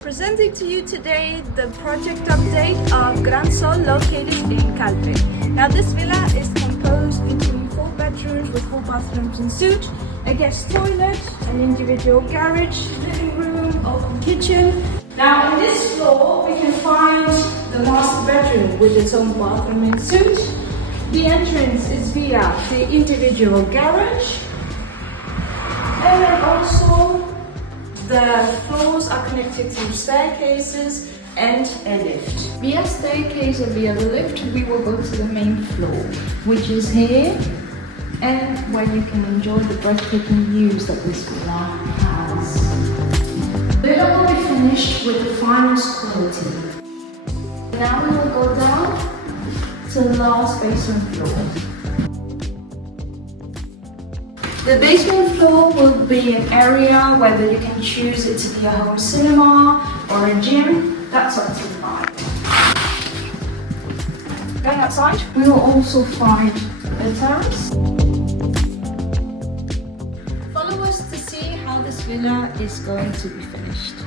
Presenting to you today the project update of Gran Sol located in Calpe. Now this villa is composed between 4 bedrooms with 4 bathrooms en suite, a guest toilet, an individual garage, living room, open kitchen. Now in this floor we can find the master bedroom with its own bathroom en suite. The entrance is via the individual garage, and then also the floors are connected through staircases and a lift. Via staircase and via the lift, we will go to the main floor, which is here, and where you can enjoy the breathtaking views that this villa has. The villa will be finished with the finest quality. Now we will go down to the last basement floor. The basement floor will be an area whether you can choose it to be a home cinema or a gym. That's up to the buyer. Going outside, we will also find a terrace. Follow us to see how this villa is going to be finished.